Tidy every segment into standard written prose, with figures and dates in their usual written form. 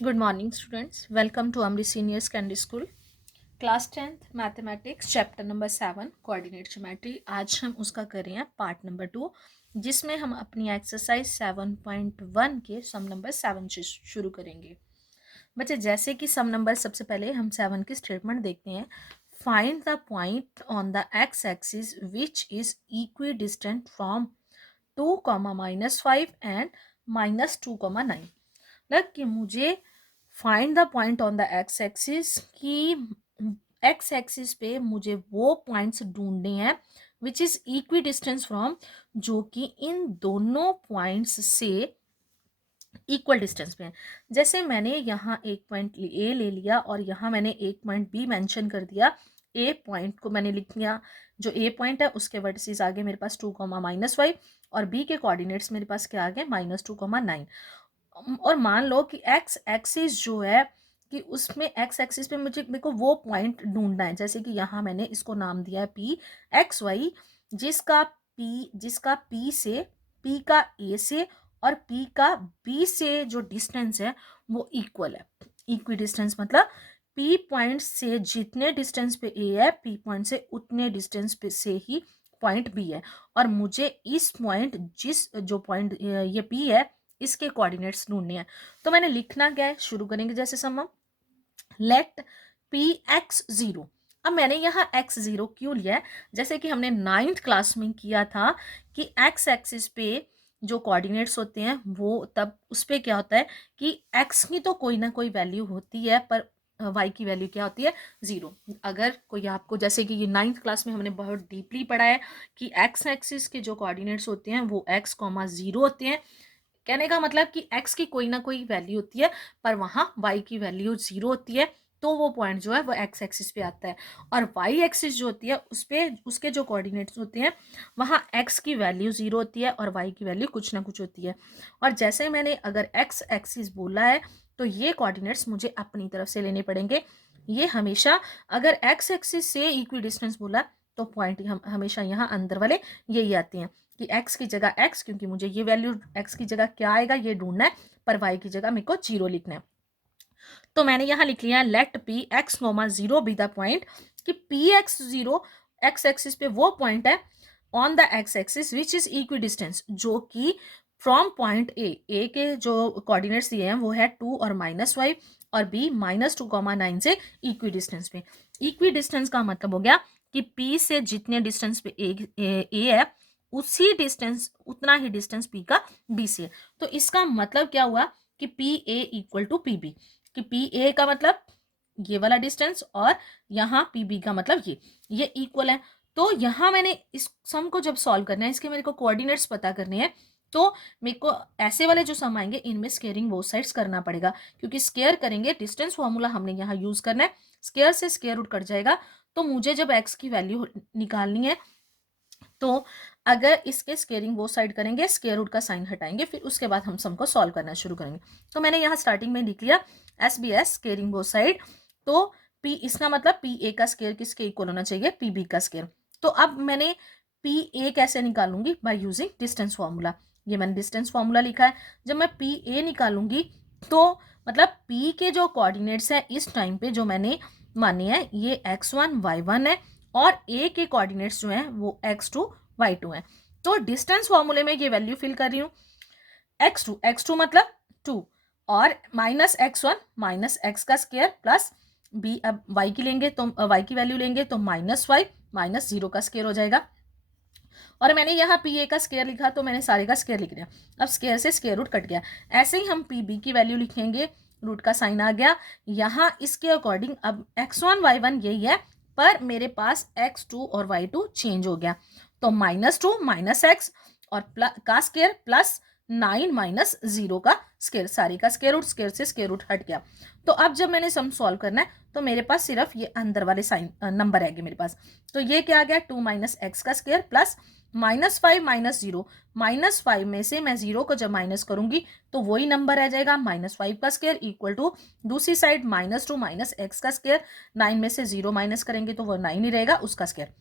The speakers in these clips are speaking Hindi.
Good morning students, welcome to अमरी senior secondary school. Class 10th mathematics chapter number 7 coordinate geometry. आज हम उसका कर रहे हैं पार्ट नंबर 2, जिसमें हम अपनी एक्सरसाइज 7.1 के सम नंबर 7 से शुरू करेंगे। बच्चे, जैसे कि सम नंबर सबसे पहले हम 7 की स्टेटमेंट देखते हैं। Find the point on the x axis which is equi distant from 2, -5 and -2, 9। मतलब कि मुझे find the point on the x axis की एक्स एक्सिस पे मुझे वो पॉइंट्स ढूंढने हैं विच इज इक्वी डिस्टेंस फ्रॉम, जो कि इन दोनों पॉइंट्स से इक्वल डिस्टेंस पे है। जैसे मैंने यहाँ एक पॉइंट ए ले लिया और यहाँ मैंने एक पॉइंट बी मेंशन कर दिया। ए पॉइंट को मैंने लिख लिया, जो ए पॉइंट है उसके वर्टिसेस आगे मेरे पास 2, -5 और बी के कोऑर्डिनेट्स मेरे पास क्या आ गए, -2, 9। और मान लो कि एक्स एक्सिस जो है कि उसमें एक्स एक्सिस पे मेरे को वो पॉइंट ढूंढना है। जैसे कि यहाँ मैंने इसको नाम दिया है पी एक्स वाई, जिसका पी से, पी का ए से और पी का बी से जो डिस्टेंस है वो इक्वल है। इक्वी डिस्टेंस मतलब पी पॉइंट से जितने डिस्टेंस पे ए है, पी पॉइंट से उतने डिस्टेंस पे से ही पॉइंट बी है। और मुझे इस पॉइंट, जिस जो पॉइंट ये पी है, इसके कोऑर्डिनेट्स ढूंढने हैं। तो मैंने लिखना क्या है, शुरू करेंगे जैसे सम, लेट पी एक्स जीरो। अब मैंने यहाँ एक्स जीरो क्यों लिया है, जैसे कि हमने 9th क्लास में किया था कि एक्स एक्सिस पे जो कोऑर्डिनेट्स होते हैं वो तब उस पे क्या होता है कि एक्स की तो कोई ना कोई वैल्यू होती है, पर वाई की वैल्यू क्या होती है, जीरो। अगर कोई आपको, जैसे कि ये 9th क्लास में हमने बहुत डीपली पढ़ा है कि एक्स एक्सिस के जो कोऑर्डिनेट्स होते हैं वो x, 0 होते हैं। कहने का मतलब कि x की कोई ना कोई वैल्यू होती है, पर वहाँ y की वैल्यू 0 होती है, तो वो पॉइंट जो है वो x एक्सिस पे आता है। और y एक्सिस जो होती है उस पे उसके जो कोऑर्डिनेट्स होते हैं वहाँ x की वैल्यू 0 होती है और y की वैल्यू कुछ ना कुछ होती है। और जैसे मैंने अगर x एक्सिस बोला है तो ये कोऑर्डिनेट्स मुझे अपनी तरफ से लेने पड़ेंगे। ये हमेशा, अगर x एक्सिस से इक्वी डिस्टेंस बोला तो पॉइंट हम हमेशा यहाँ अंदर वाले यही आते हैं कि x की जगह x, क्योंकि मुझे ये वैल्यू x की जगह क्या आएगा ये ढूंढना है, पर y की जगह मेरे को 0 लिखना है। तो मैंने यहाँ लिख लिया let P X, 0 be the point, कि P X zero x axis पे वो पॉइंट है on the x axis which is equidistance, जो कि फ्रॉम पॉइंट ए के जो कोऑर्डिनेट्स दिए हैं वो है 2 और -5 और बी -2, 9 से इक्वी डिस्टेंस पे। इक्वी डिस्टेंस का मतलब हो गया कि पी से जितने डिस्टेंस पे ए है उसी डिस्टेंस, उतना ही डिस्टेंस पी का बी से। तो इसका मतलब क्या हुआ कि P A equal to P B, कि पी ए का मतलब ये वाला डिस्टेंस और यहाँ पी बी का मतलब ये इक्वल है। तो यहाँ मैंने इस सम को जब सॉल्व करना है, इसके मेरे को कोऑर्डिनेट्स पता करने हैं, तो मेरे को ऐसे वाले जो सम आएंगे इनमें स्केयरिंग बोथ साइड्स करना पड़ेगा, क्योंकि स्केयर करेंगे, डिस्टेंस फॉर्मूला हमने यहाँ यूज करना है, स्केयर से स्केयर रूट कट जाएगा। तो मुझे जब एक्स की वैल्यू निकालनी है तो अगर इसके स्केयरिंग वो साइड करेंगे, स्केयर रूट का साइन हटाएंगे, फिर उसके बाद हम सम को सॉल्व करना शुरू करेंगे। तो मैंने यहाँ स्टार्टिंग में लिख लिया एस बी एस स्केयरिंग वो साइड। तो पी, इसका मतलब पी ए का स्केयर किसके इक्वल होना चाहिए, पी बी का स्केयर। तो अब मैंने पी ए कैसे निकालूंगी, बाय यूजिंग डिस्टेंस फॉर्मूला। ये मैंने डिस्टेंस फॉर्मूला लिखा है। जब मैं पी ए निकालूंगी तो मतलब पी के जो कोऑर्डिनेट्स है इस टाइम पे जो मैंने माने हैं ये x1 y1 है, और ए के कोऑर्डिनेट्स जो हैं वो x2 y2 है। तो डिस्टेंस फॉर्मूले में ये वैल्यू फिल कर रही हूँ, x2 मतलब 2 और -x1 -x का स्केयर प्लस बी, अब y की लेंगे तो y की वैल्यू लेंगे तो -5 -0 का स्केयर हो जाएगा। और मैंने यहाँ पी ए का स्केयर लिखा तो मैंने सारे का स्केयर लिख दिया। अब स्केयर से स्केयर रूट कट गया। ऐसे ही हम पी बी की वैल्यू लिखेंगे, रूट का साइन आ गया यहाँ, इसके अकॉर्डिंग अब x1 y1 यही है, पर मेरे पास x2 और y2 चेंज हो गया। तो -2 -x और का स्केयर प्लस 9 -0 का स्केयर, सारे का स्केयर रूट, स्केयर से स्केयर रूट हट गया। तो अब जब मैंने सम सॉल्व करना है तो मेरे पास सिर्फ ये अंदर वाले साइन नंबर आएंगे मेरे पास। तो ये क्या आ गया, 2 -x का स्केयर प्लस -5 -0, -5 में से मैं 0 को जब माइनस करूंगी तो वही नंबर आ जाएगा -5 का स्केयर इक्वल टू दूसरी साइड -2 -x का स्केयर। 9 में से 0 माइनस करेंगे तो वो 9 ही रहेगा उसका स्केयर।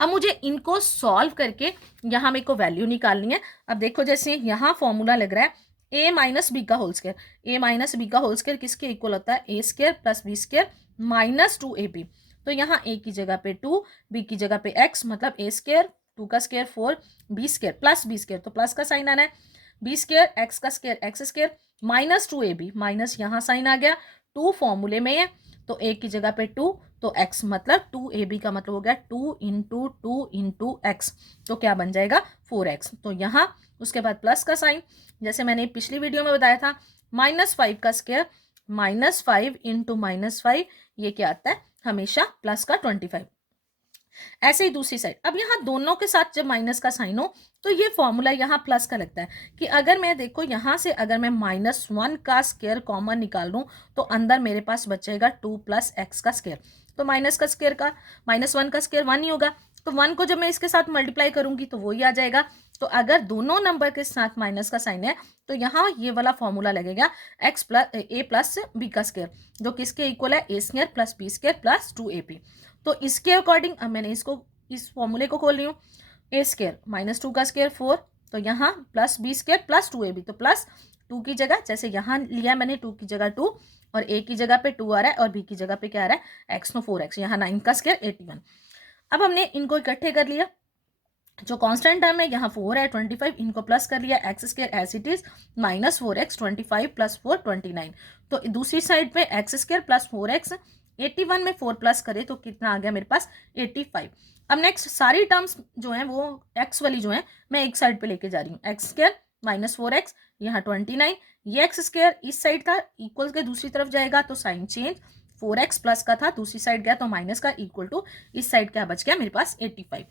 अब मुझे इनको सॉल्व करके यहाँ मेरे को वैल्यू निकालनी है। अब देखो जैसे यहाँ फॉर्मूला लग रहा है ए माइनस बी का whole square, A minus B का होल स्क्वायर किसके इक्वल होता है, A square plus B square minus 2ab। तो यहाँ ए की जगह पे 2, बी की जगह पे x, मतलब ए स्क्वायर 2 का square 4, B square plus B square, तो प्लस का साइन आना है, बी स्क्वायर एक्स का square X square minus 2ab, minus यहाँ साइन आ गया, 2 फॉर्मूले में है तो ए की जगह पे 2, तो x मतलब 2ab का मतलब हो गया 2 × 2 × x, तो क्या बन जाएगा 4x। तो यहाँ उसके बाद प्लस का साइन, जैसे मैंने पिछली वीडियो में बताया था, -5 का स्क्वायर -5 × -5, ये क्या आता है हमेशा प्लस का 25। ऐसे ही दूसरी साइड, अब यहाँ दोनों के साथ जब माइनस का साइन हो तो ये फॉर्मूला यहाँ प्लस का लगता है कि अगर मैं देखो यहाँ से अगर मैं -1 का स्क्वायर कॉमन निकाल लूँ तो अंदर मेरे पास बचेगा 2 + x का स्क्वायर, तो माइनस का स्क्वायर का -1 का स्क्वायर 1 ही होगा, तो 1 को जब मैं इसके साथ मल्टीप्लाई करूंगी तो वो ही आ जाएगा। तो अगर दोनों नंबर के साथ माइनस का साइन है तो यहाँ ये वाला फॉर्मूला लगेगा x + a + b का स्क्वायर, जो किसके इक्वल है, a square plus b square plus 2ab। तो इसके अकॉर्डिंग अब मैंने इसको इस फॉर्मूले को खोल रही हूँ, ए स्क्वायर -2 का स्क्वायर 4, तो यहाँ plus B square plus 2ab, तो प्लस 2 की जगह जैसे यहाँ लिया मैंने 2 की जगह 2 और ए की जगह पे 2 आ रहा है और बी की जगह पे क्या आ रहा है x, नो 4x, यहाँ 9 का स्क्वायर 81। अब हमने इनको इकट्ठे कर लिया, जो कांस्टेंट टर्म है यहाँ 4 है 25, इनको प्लस कर लिया, X square as it is -4x 25 + 4 29, तो दूसरी साइड पे एक्स स्क्वायर प्लस 4x 81 में 4 प्लस करे तो कितना आ गया मेरे पास 85। अब नेक्स्ट सारी टर्म्स जो है वो x वाली जो है मैं एक साइड पे लेके जा रही हूँ, एक्स स्क्वायर -4x यहाँ 29, ये एक्स स्क्वायर इस साइड था इक्वल के दूसरी तरफ जाएगा तो साइन चेंज, 4x प्लस का था दूसरी साइड गया तो माइनस का, इक्वल टू इस साइड क्या बच गया मेरे पास 85।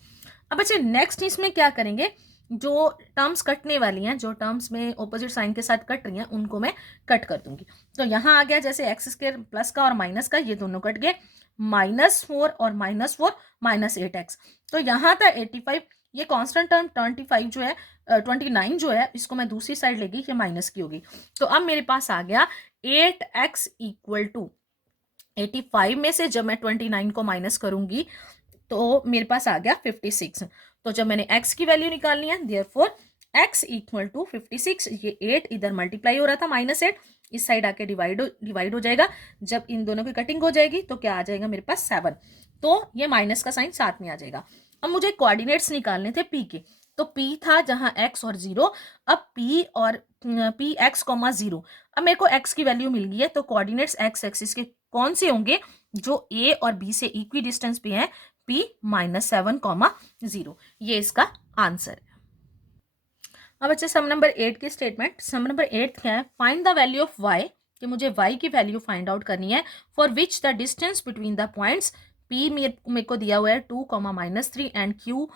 अब बच्चे नेक्स्ट इसमें क्या करेंगे, जो टर्म्स कटने वाली हैं, जो टर्म्स में ऑपोजिट साइन के साथ कट रही हैं उनको मैं कट कर दूंगी। तो यहाँ आ गया जैसे एक्स स्क्वायर प्लस का और माइनस का, ये दोनों कट गए, -4 और -4 -8x, तो यहाँ था 85। ये कांस्टेंट टर्म 25 जो है 29 जो है इसको मैं दूसरी साइड लेगी, ये माइनस की होगी, तो अब मेरे पास आ गया 8x = 85 में से जब मैं 29 को माइनस करूंगी तो मेरे पास आ गया 56। तो जब मैंने x की वैल्यू निकालनी है, देयरफॉर x = 56, ये 8 इधर मल्टीप्लाई हो रहा था -8, इस साइड आके डिवाइड हो जाएगा, जब इन दोनों की कटिंग हो जाएगी तो क्या आ जाएगा मेरे पास 7, तो ये माइनस का साइन साथ में आ जाएगा। अब मुझे कोऑर्डिनेट्स निकालने थे p के, तो p था जहां x और 0, अब p और p x, 0, अब मेरे को x की वैल्यू मिल गई है, तो कोऑर्डिनेट्स x एक्सिस के कौन से होंगे, जो a और b से इक्वी डिस्टेंस पे हैं, p -7, 0, ये इसका आंसर है। अब अच्छा सम नंबर 8 की स्टेटमेंट, सम नंबर 8 क्या है, find the value of y, कि मुझे y की वैल्यू फाइंड आउट करनी है, for which the distance between the points p मेरे को दिया हुआ है 2, -3 and q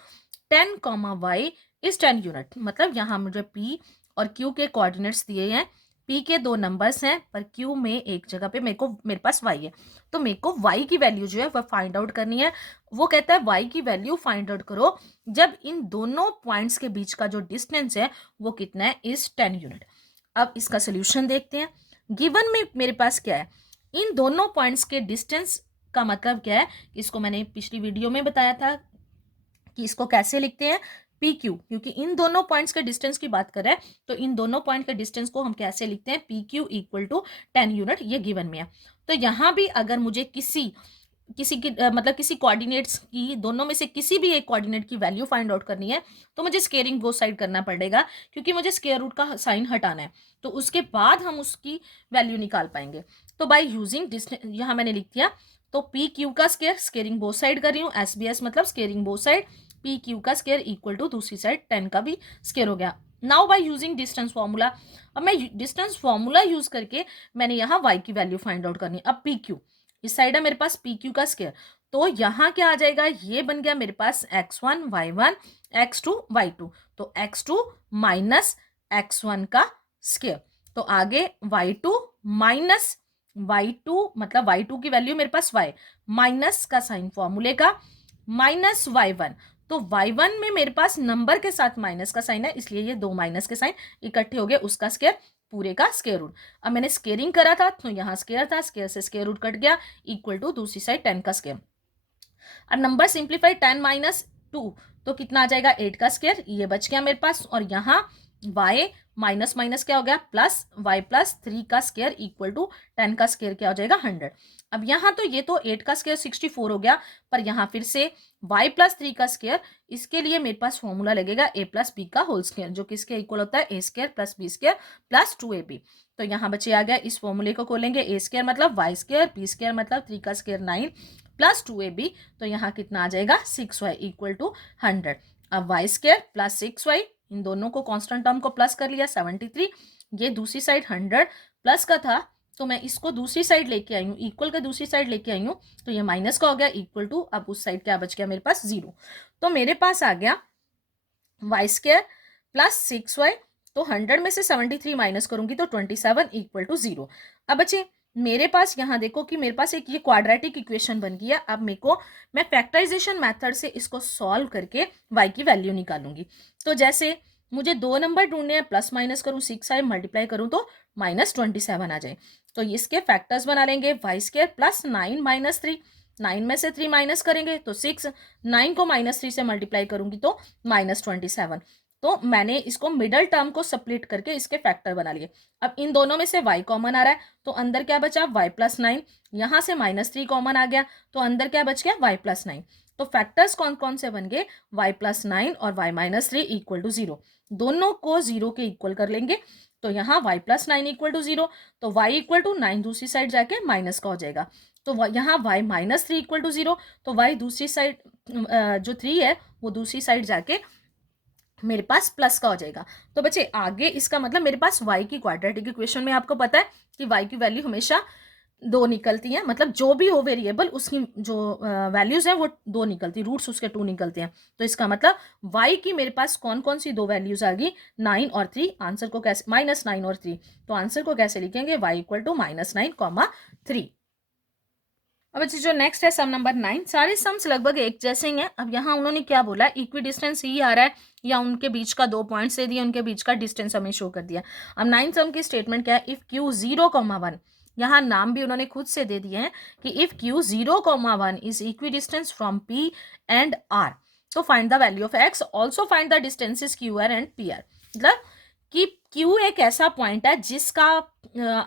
10, y is 10 unit, मतलब यहाँ मुझे p और q के कोऑर्डिनेट्स दिए हैं, p के 2 नंबर्स हैं पर q में एक जगह पे मेरे पास y है, तो मेरे को y की वैल्यू जो है वह फाइंड आउट करनी है। वो कहता है y की वैल्यू फाइंड आउट करो जब इन दोनों पॉइंट्स के बीच का जो डिस्टेंस है वो कितना है, इज 10 यूनिट। अब इसका सोल्यूशन देखते हैं। गिवन में मेरे पास क्या है, इन दोनों पॉइंट्स के डिस्टेंस का मतलब क्या है, इसको मैंने पिछली वीडियो में बताया था कि इसको कैसे लिखते हैं, पी क्यू, क्योंकि इन दोनों पॉइंट्स के डिस्टेंस की बात कर रहे हैं तो इन दोनों पॉइंट के डिस्टेंस को हम कैसे लिखते हैं, पी क्यू = 10 यूनिट, ये गिवन में है। तो यहाँ भी अगर मुझे किसी की मतलब किसी कोऑर्डिनेट्स की, दोनों में से किसी भी एक कोऑर्डिनेट की वैल्यू फाइंड आउट करनी है तो मुझे स्केयरिंग बोथ साइड करना पड़ेगा, क्योंकि मुझे स्क्वायर रूट का साइन हटाना है, तो उसके बाद हम उसकी वैल्यू निकाल पाएंगे। तो बाय यूजिंग डिस्टेंस, यहाँ मैंने लिख दिया, तो पी क्यू का स्क्वायर, स्केयरिंग बोथ साइड कर रही हूँ, SBS मतलब squaring both side, P Q का स्क्वायर इक्वल टू दूसरी साइड 10 का भी स्क्वायर हो गया। Now by using distance formula, अब मैं डिस्टेंस फॉर्मूला यूज करके मैंने यहाँ y की वैल्यू फाइंड आउट करनी है। अब पी क्यू इस साइड है मेरे पास पी क्यू का स्क्वायर, तो यहाँ क्या आ जाएगा, ये बन गया मेरे पास x1 y1 x2 y2, तो x2 माइनस x1 का स्क्वायर, तो आगे y2 माइनस y2, मतलब y2 की वैल्यू मेरे पास y, माइनस का साइन फॉर्मूले का, माइनस y1, तो y1 में मेरे पास नंबर के साथ माइनस का साइन है, इसलिए ये 2 माइनस के साइन इकट्ठे हो गए, उसका स्क्वायर पूरे का स्क्वायर रूट। अब मैंने स्केयरिंग करा था तो यहाँ स्क्वायर था, स्क्वायर से स्क्वायर रूट कट गया, इक्वल टू दूसरी साइड 10 का स्क्वायर। अब नंबर सिंप्लीफाई, 10 - 2 तो कितना आ जाएगा, 8 का स्क्वायर, ये बच गया मेरे पास, और यहाँ y माइनस माइनस क्या हो गया प्लस, y प्लस 3 का स्क्वायर इक्वल टू 10 का स्क्वायर क्या हो जाएगा 100। अब यहाँ तो ये तो 8 का स्क्वायर 64 हो गया, पर यहाँ फिर से y प्लस 3 का स्क्वायर, इसके लिए मेरे पास फॉर्मूला लगेगा a प्लस बी का होल स्क्वायर, जो किसके इक्वल होता है a square plus B square plus 2ab। तो यहाँ बचे आ गया, इस फॉर्मूले को खोलेंगे, a स्क्वायर मतलब y स्क्वायर, b स्क्वायर मतलब 3 का स्क्वायर 9 प्लस 2ab, तो यहाँ कितना आ जाएगा 6y इक्वल टू 100। अब y स्क्वायर प्लस 6y, इन दोनों को कांस्टेंट टर्म को प्लस कर लिया 73, ये दूसरी साइड 100 प्लस का था, तो मैं इसको दूसरी साइड लेके आई हूँ, इक्वल का दूसरी साइड लेके आई हूँ, तो ये माइनस का हो गया इक्वल टू, अब उस साइड क्या बच गया मेरे पास 0। तो मेरे पास आ गया y स्क्वायर प्लस 6y, तो 100 में से 73 माइनस करूंगी तो 27 इक्वल टू 0। अब बच्चे मेरे पास यहाँ देखो कि मेरे पास एक ये क्वाड्रेटिक इक्वेशन बन गया। अब मेरे को मैं फैक्टराइजेशन मेथड से इसको सॉल्व करके y की वैल्यू निकालूंगी। तो जैसे मुझे दो नंबर ढूंढने हैं, प्लस माइनस करूँ 6i मल्टीप्लाई करूँ तो -27 आ जाए, तो इसके फैक्टर्स बना लेंगे, y स्क्वायर प्लस 9 माइनस 3, 9 में से 3 माइनस करेंगे तो 6, 9 को -3 से मल्टीप्लाई करूंगी तो -27। तो मैंने इसको मिडल टर्म को स्प्लिट करके इसके फैक्टर बना लिए। अब इन दोनों में से y कॉमन आ रहा है, तो अंदर क्या बचा y प्लस 9, यहाँ से -3 कॉमन आ गया, तो अंदर क्या बच गया y प्लस 9। तो फैक्टर्स कौन कौन से बन गए, y प्लस 9 और y माइनस 3 इक्वल टू 0, दोनों को 0 के इक्वल कर लेंगे, तो यहाँ y प्लस 9 इक्वल टू 0, तो y इक्वल टू 9 दूसरी साइड जाके माइनस का हो जाएगा, तो यहाँ y माइनस 3 इक्वल टू 0, तो y दूसरी साइड जो 3 है वो दूसरी साइड जाके मेरे पास प्लस का हो जाएगा। तो बच्चे आगे इसका मतलब मेरे पास y की क्वाड्रेटिक इक्वेशन में आपको पता है कि y की वैल्यू हमेशा 2 निकलती है, मतलब जो भी हो वेरिएबल उसकी जो वैल्यूज हैं वो 2 निकलती, रूट्स उसके 2 निकलते हैं। तो इसका मतलब y की मेरे पास कौन कौन सी 2 वैल्यूज आ गई, 9 और 3। आंसर को कैसे, -9 और 3, तो आंसर को कैसे लिखेंगे, y इक्वल टू -9, 3। अब अच्छा जो नेक्स्ट है सम नंबर 9, सारे सम्स लगभग एक जैसे ही हैं। अब यहाँ उन्होंने क्या बोला, इक्वी डिस्टेंस ही आ रहा है या उनके बीच का 2 पॉइंट्स दे दिए, उनके बीच का डिस्टेंस हमें शो कर दिया। अब 9 सम की स्टेटमेंट क्या है, इफ क्यू 0,1, यहाँ नाम भी उन्होंने खुद से दे दिए हैं कि if Q 0,1 is equidistance from P and R, तो find the value of X, also find the distances Q R and P R. मतलब कि Q एक ऐसा पॉइंट है जिसका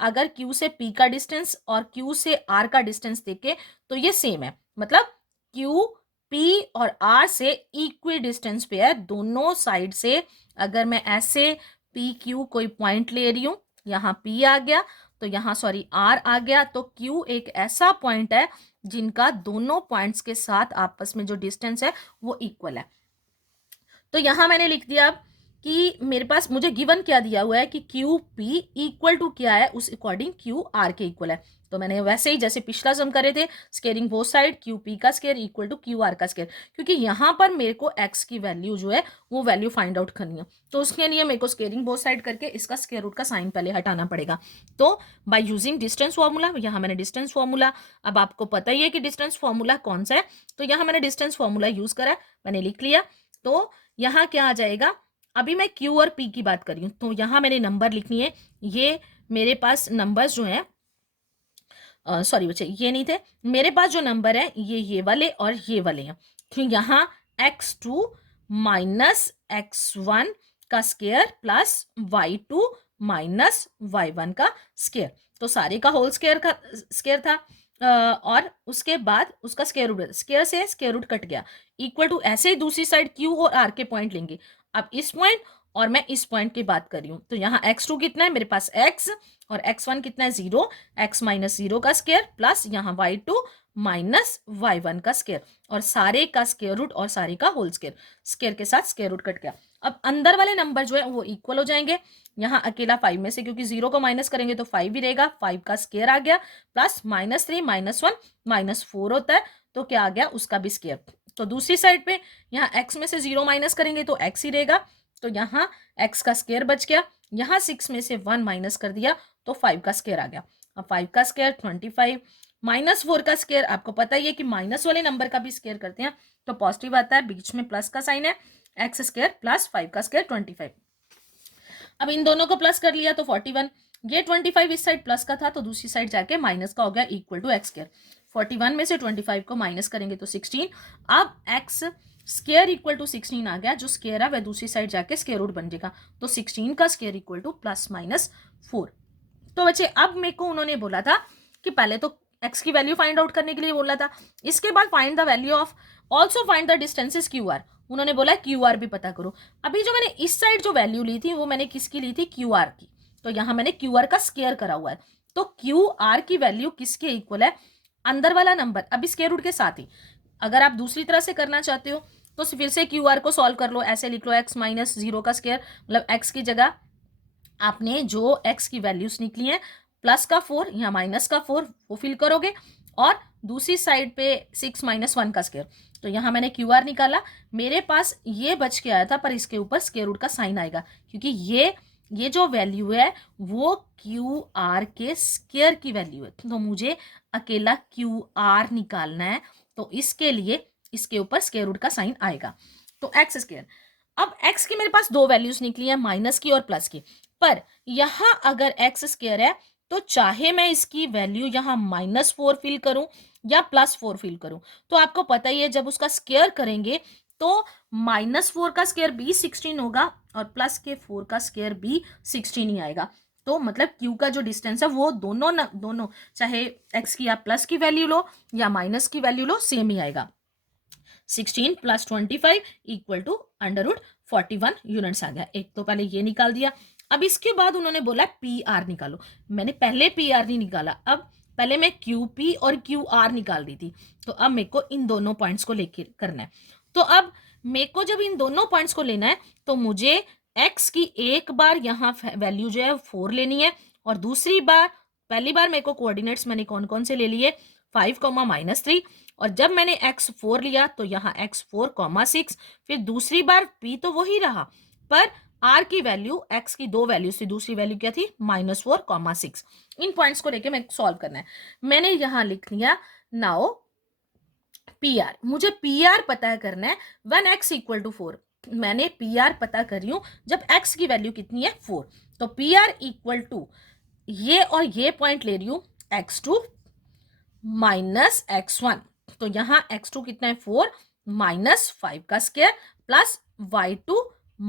अगर Q से P का डिस्टेंस और Q से R का डिस्टेंस देखे तो ये सेम है, मतलब Q P और R से इक्वी डिस्टेंस पे है दोनों साइड से। अगर मैं ऐसे PQ कोई पॉइंट ले रही हूँ, यहाँ P आ गया तो यहाँ सॉरी R आ गया, तो Q एक ऐसा पॉइंट है जिनका दोनों पॉइंट्स के साथ आपस में जो डिस्टेंस है वो इक्वल है। तो यहाँ मैंने लिख दिया अब कि मेरे पास मुझे गिवन क्या दिया हुआ है कि क्यू पी इक्वल टू क्या है, उस अकॉर्डिंग क्यू आर के इक्वल है। तो मैंने वैसे ही जैसे पिछला सम करे थे, squaring both side, Q P का square equal to Q R का स्केयर, क्योंकि यहाँ पर मेरे को एक्स की वैल्यू जो है वो वैल्यू फाइंड आउट करनी है, तो उसके लिए मेरे को स्केयरिंग बोथ साइड करके इसका स्केयर रूट का साइन पहले हटाना पड़ेगा। तो बाय यूजिंग डिस्टेंस फॉर्मूला, यहाँ मैंने डिस्टेंस फॉर्मूला, अब आपको पता ही है कि डिस्टेंस फॉर्मूला कौन सा है, तो यहाँ मैंने डिस्टेंस फॉर्मूला यूज करा, मैंने लिख लिया। तो यहाँ क्या आ जाएगा, अभी मैं Q और P की बात कर रही हूँ, तो यहाँ मैंने नंबर लिखनी है, ये मेरे पास नंबर्स जो हैं, सॉरी बच्चे ये नहीं थे, मेरे पास जो नंबर है ये वाले और ये वाले हैं। तो यहाँ x2 माइनस x1 का square plus y2 minus y1 का स्केयर, तो सारे का होल स्केयर था, और उसके बाद उसका स्केयर रूट, स्केयर से स्केयर रूट कट गया, इक्वल टू ऐसे ही दूसरी साइड Q और R के पॉइंट लेंगे। अब इस पॉइंट और मैं इस पॉइंट की बात कर रही हूँ, तो यहाँ x2 कितना है मेरे पास x, और x1 कितना है 0, x माइनस 0 का स्केयर प्लस यहाँ y2 माइनस y1 का स्केयर, और सारे का स्केयर रूट और सारे का होल स्केयर, स्केयर के साथ स्केयर रूट कट गया। अब अंदर वाले नंबर जो है वो इक्वल हो जाएंगे, यहाँ अकेला 5 में से क्योंकि 0 को माइनस करेंगे तो 5 ही रहेगा, 5 का स्केयर आ गया प्लस -3 -1 -4 होता है, तो क्या आ गया उसका भी स्केयर। तो दूसरी साइड पे यहाँ x में से 0 माइनस करेंगे तो x ही रहेगा, तो यहाँ x का स्केयर बच गया, यहाँ 6 में से 1 माइनस कर दिया तो 5 का स्केयर आ गया। अब 5 का स्केयर 25, -4 का स्केयर आपको पता ही है कि माइनस वाले नंबर का भी स्केयर करते हैं तो पॉजिटिव आता है, बीच में प्लस का साइन है, एक्स स्केयर प्लस 5 का स्केयर 25। अब इन दोनों को प्लस कर लिया तो 41, ये 25 इस साइड प्लस का था तो दूसरी साइड जाके माइनस का हो गया इक्वल टू एक्स स्केयर। 41 में से 25 को माइनस करेंगे तो 16। अब x स्क्वायर इक्वल टू 16 आ गया, जो स्क्वायर है वह दूसरी साइड जाके स्क्वायर रूट बन जाएगा, तो 16 का स्क्वायर इक्वल टू +-4। तो बच्चे अब मेरे को उन्होंने बोला था कि पहले तो x की वैल्यू फाइंड आउट करने के लिए बोला था, इसके बाद find the value of, also find the distances QR। उन्होंने बोला QR भी पता करो। अभी जो मैंने इस साइड जो वैल्यू ली थी वो मैंने किसकी ली थी, QR की, तो यहाँ मैंने QR का स्क्वायर करा हुआ है, तो QR की वैल्यू किसके इक्वल है, अंदर वाला नंबर, अभी स्क्वायर रूट के साथ ही। अगर आप दूसरी तरह से करना चाहते हो तो फिर से QR को सॉल्व कर लो, ऐसे लिख लो x माइनस 0 का स्क्वायर, मतलब x की जगह आपने जो x की वैल्यूज निकली हैं प्लस का 4 या माइनस का 4 वो फिल करोगे, और दूसरी साइड पे 6 माइनस 1 का स्क्वायर, तो यहाँ मैंने QR निकाला, मेरे पास ये बच के आया था, पर इसके ऊपर स्क्वायर रूट का साइन आएगा, क्योंकि ये जो वैल्यू है वो QR के स्क्वायर की वैल्यू है, तो मुझे अकेला QR निकालना है, तो इसके लिए इसके ऊपर स्क्वायर रूट का साइन आएगा, तो एक्स स्क्वायर। अब x की मेरे पास दो वैल्यूज निकली है, माइनस की और प्लस की, पर यहां अगर एक्स स्क्वायर है तो चाहे मैं इसकी वैल्यू यहां -4 फिल करूं या +4 फिल करूं, तो आपको पता ही है जब उसका स्क्वायर करेंगे तो -4 का स्क्वायर भी 16 होगा और प्लस के 4 का स्क्वायर भी 16 ही आएगा, तो मतलब q का जो डिस्टेंस है वो दोनों चाहे x की आप प्लस की वैल्यू लो या माइनस की वैल्यू लो सेम ही आएगा। 16 + 25 = √41 यूनिट्स आ गया। एक तो पहले ये निकाल दिया। अब इसके बाद उन्होंने बोला PR निकालो, मैंने पहले PR नहीं निकाला, अब पहले मैं QP और QR निकाल रही थी, तो अब मेरे को इन दोनों पॉइंट्स को लेके करना है। तो अब मेरे को जब इन दोनों पॉइंट्स को लेना है तो मुझे x की एक बार यहाँ वैल्यू जो है 4 लेनी है, और दूसरी बार, पहली बार मेरे को कोऑर्डिनेट्स मैंने कौन कौन से ले लिए, 5, -3, और जब मैंने x4 लिया तो यहाँ x4, 6, फिर दूसरी बार p तो वही रहा, पर r की वैल्यू, x की दो वैल्यू थी, दूसरी वैल्यू क्या थी, -4, 6। इन पॉइंट्स को लेके मैं सॉल्व करना है, मैंने यहाँ लिख लिया नाउ PR, मुझे PR पता करना है व्हेन x = 4, मैंने PR पता कर रही हूं जब x की वैल्यू कितनी है 4, तो PR = ये और ये पॉइंट ले रही हूं x2 - x1, तो यहाँ x2 कितना है 4 -5 का square plus y2 -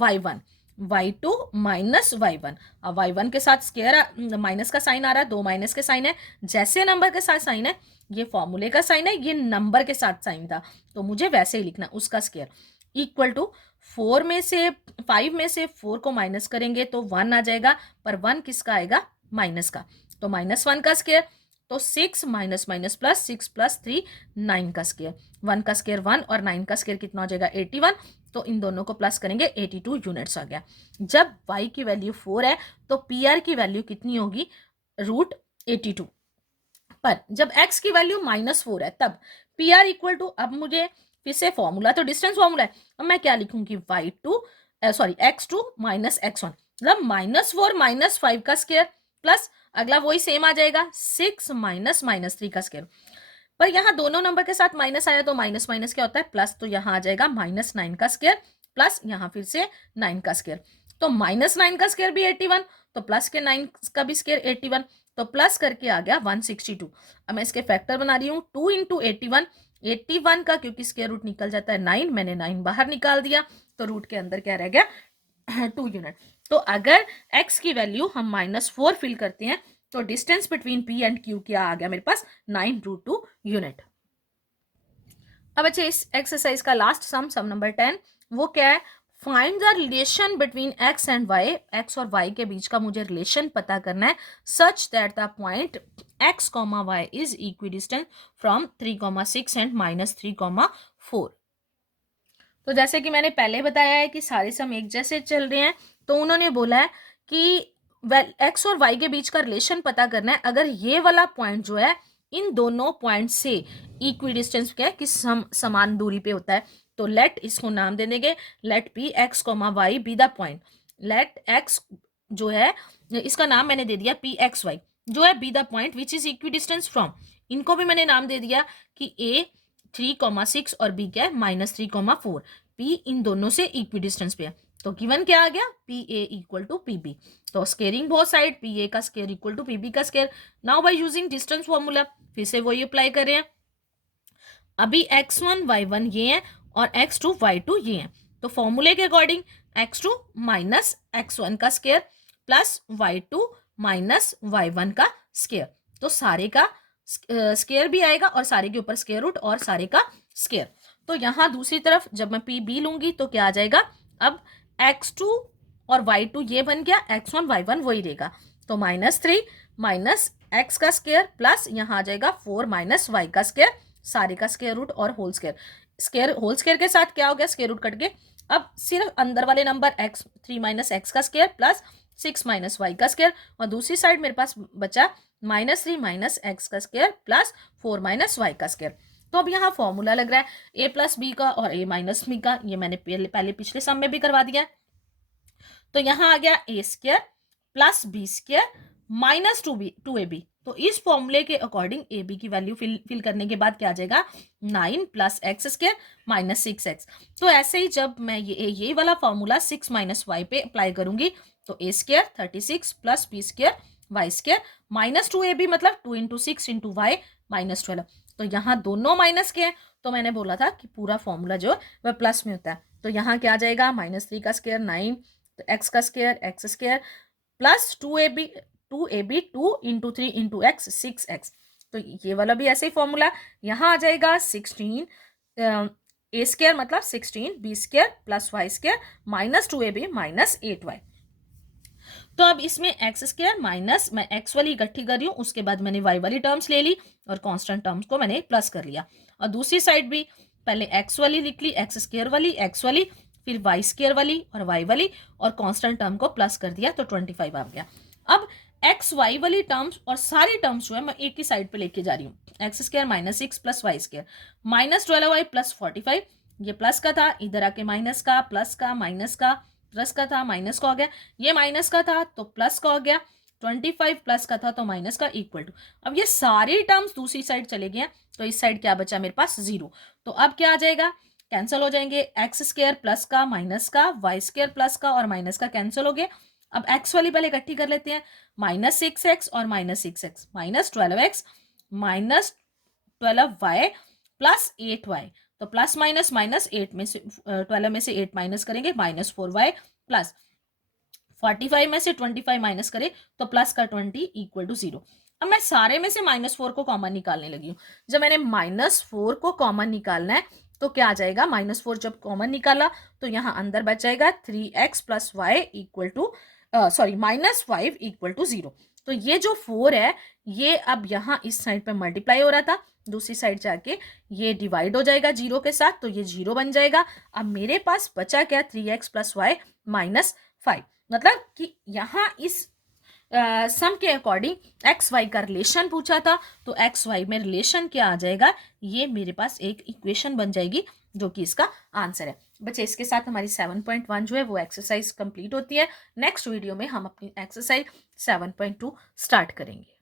y1, y2 - y1, अब y1 के साथ स्क्वायर माइनस का साइन आ रहा है, दो माइनस के साइन है, जैसे नंबर के साथ साइन है ये फॉर्मूले का साइन है, ये नंबर के साथ साइन था, तो मुझे वैसे ही लिखना उसका स्क्वायर इक्वल टू 4 में से 5 में से 4 को माइनस करेंगे तो 1 आ जाएगा, पर 1 किसका आएगा, माइनस का, तो -1 का स्क्वायर, तो 6 माइनस माइनस प्लस 6 + 3 9 का स्क्वायर, 1 का स्क्वायर 1 और 9 का स्क्वायर कितना हो जाएगा 81, तो इन दोनों को प्लस करेंगे 82 यूनिट्स आ गया। जब y की वैल्यू 4 है तो PR की वैल्यू कितनी होगी, √82, पर जब x की वैल्यू -4 है तब PR = अब मुझे फिर से फॉर्मूला, तो डिस्टेंस फॉर्मूला है, अब मैं क्या लिखूंगी x2 - x1, मतलब -4 - 5 का स्क्वायर प्लस अगला वही सेम आ जाएगा 6 माइनस -3 का स्क्वायर, पर यहाँ दोनों नंबर के साथ माइनस आया तो माइनस माइनस क्या होता है प्लस, तो यहाँ आ जाएगा -9 का स्क्वायर प्लस यहाँ फिर से 9 का स्क्वायर, तो -9 का स्क्वायर भी 81, तो प्लस के 9 का भी स्क्वायर 81, तो प्लस करके आ गया 162। अब मैं इसके फैक्टर बना रही हूँ 2 × 81, 81 का क्योंकि स्क्वायर रूट निकल जाता है 9, मैंने 9 बाहर निकाल दिया, तो रूट के अंदर क्या रह गया 2 यूनिट। तो अगर x की वैल्यू हम -4 फिल करते हैं तो distance between P and Q क्या आ गया मेरे पास 9√2 यूनिट। अब अच्छा इस एक्सरसाइज का लास्ट सम नंबर 10, वो क्या है, find the relation between x and y, x और y के बीच का मुझे रिलेशन पता करना है such that the point x, y is equidistant from 3, 6 and -3, 4। तो जैसे कि मैंने पहले बताया है कि सारे सम एक जैसे चल रहे हैं, तो उन्होंने बोला है कि x और y के बीच का रिलेशन पता करना है, अगर ये वाला पॉइंट जो है इन दोनों पॉइंट से इक्वी डिस्टेंस क्या है कि समान दूरी पे होता है, तो लेट इसको नाम दे देंगे, let P x, y B the point, let x जो है इसका नाम मैंने दे दिया PXY जो है B the point which is equidistance from, इनको भी मैंने नाम दे दिया कि A 3, 6 और B क्या है -3, 4, P इन दोनों से इक्वी डिस्टेंस पे है, तो गिवन क्या आ गया PA = PB, तो स्केयरिंग बोथ साइड PA का स्केयर इक्वल टू PB का square. Now by using distance formula फिर से वही अप्लाई कर रहे हैं, अभी x1 y1 ये है और x2 y2 ये हैं। तो फॉर्मूले के अकॉर्डिंग x2 माइनस x1 का square plus y2 minus y1 का स्केयर, तो सारे का स्केयर भी आएगा और सारे के ऊपर स्केयर रूट और सारे का स्केयर। तो यहाँ दूसरी तरफ जब मैं पी बी लूंगी तो क्या आ जाएगा, अब x2 और y2 ये बन गया, x1 y1 वही रहेगा, तो -3 माइनस x का स्केयर प्लस यहाँ आ जाएगा 4 माइनस y का स्केयर, सारे का स्केयर रूट और whole square. Square whole square के साथ क्या हो गया, स्केयर रूट कट के, अब सिर्फ अंदर वाले नंबर x3 माइनस x का स्केयर प्लस 6 माइनस y का स्केयर, और दूसरी साइड मेरे पास बचा -3 माइनस x का स्केयर प्लस 4 माइनस y का स्केयर। तो अब यहाँ फॉर्मूला लग रहा है a प्लस बी का और a माइनस बी का, ये मैंने पहले पिछले सम में भी करवा दिया है। तो यहाँ आ गया a square plus B square minus 2ab। तो इस फॉर्मूले के अकॉर्डिंग ए बी की वैल्यू फिल करने के बाद क्या आ जाएगा, 9 plus x square minus 6x। तो ऐसे ही जब मैं ये वाला फॉर्मूला 6 माइनस वाई पे अप्लाई करूंगी तो A square 36 plus B square Y square minus 2ab, मतलब 2 इंटू 6 इंटू वाई माइनस 12। तो यहाँ दोनों माइनस के हैं, तो मैंने बोला था कि पूरा फॉर्मूला जो है वह प्लस में होता है। तो यहाँ क्या आ जाएगा, -3 का स्केयर 9, तो एक्स का square x square plus 2ab 2 into 3 into x 6x। तो ये वाला भी ऐसे ही फॉर्मूला, यहाँ आ जाएगा 16 ए स्केयर मतलब 16 B square plus Y square minus 2ab minus 8y। तो अब इसमें एक्स स्केयर माइनस, मैं एक्स वाली इकट्ठी कर रही हूँ, उसके बाद मैंने वाई वाली टर्म्स ले ली और कांस्टेंट टर्म्स को मैंने प्लस कर लिया, और दूसरी साइड भी पहले एक्स वाली लिख ली, एक्स स्केयर वाली एक्स वाली, फिर वाई स्केयर वाली और वाई वाली, और कांस्टेंट टर्म को प्लस कर दिया तो 25 आ गया। अब एक्स वाई वाली टर्म्स और सारी टर्म्स जो है मैं एक ही साइड पे लेके जा रही हूँ, X square minus 6 plus Y square minus 12y plus 45, ये प्लस का था, इधर आके माइनस का, प्लस का, माइनस का, प्लस का था, माइनस का हो गया, ये माइनस का था तो प्लस का हो गया, 25 प्लस का था तो माइनस का, इक्वल टू, अब ये सारी टर्म्स दूसरी साइड चले गए, तो इस साइड क्या बचा मेरे पास 0। तो अब क्या आ जाएगा, कैंसिल हो जाएंगे, एक्स स्केयर प्लस का माइनस का, वाई स्केयर प्लस का और माइनस का कैंसिल हो गया। अब एक्स वाली पहले इकट्ठी कर लेते हैं, -6x और -6x minus 12x minus 12y plus 8y, तो प्लस माइनस माइनस 8 में से 12 में से 8 माइनस करेंगे -4y प्लस 45 में से 25 माइनस करें तो प्लस का 20 इक्वल टू 0। अब मैं सारे में से -4 को कॉमन निकालने लगी हूँ। जब मैंने -4 को कॉमन निकालना है तो क्या आ जाएगा, -4 जब कॉमन निकाला तो यहाँ अंदर बच जाएगा 3x plus Y equal to -5 equal to 0। तो ये जो 4 है ये अब यहाँ इस साइड पे मल्टीप्लाई हो रहा था, दूसरी साइड जाके ये डिवाइड हो जाएगा 0 के साथ, तो ये 0 बन जाएगा। अब मेरे पास बचा क्या, 3x प्लस वाई माइनस 5, मतलब कि यहाँ इस सम के अकॉर्डिंग एक्स वाई का रिलेशन पूछा था, तो एक्स वाई में रिलेशन क्या आ जाएगा, ये मेरे पास एक इक्वेशन बन जाएगी जो कि इसका आंसर है। बच्चे इसके साथ हमारी 7.1 जो है वो एक्सरसाइज कंप्लीट होती है। नेक्स्ट वीडियो में हम अपनी एक्सरसाइज 7.2 स्टार्ट करेंगे।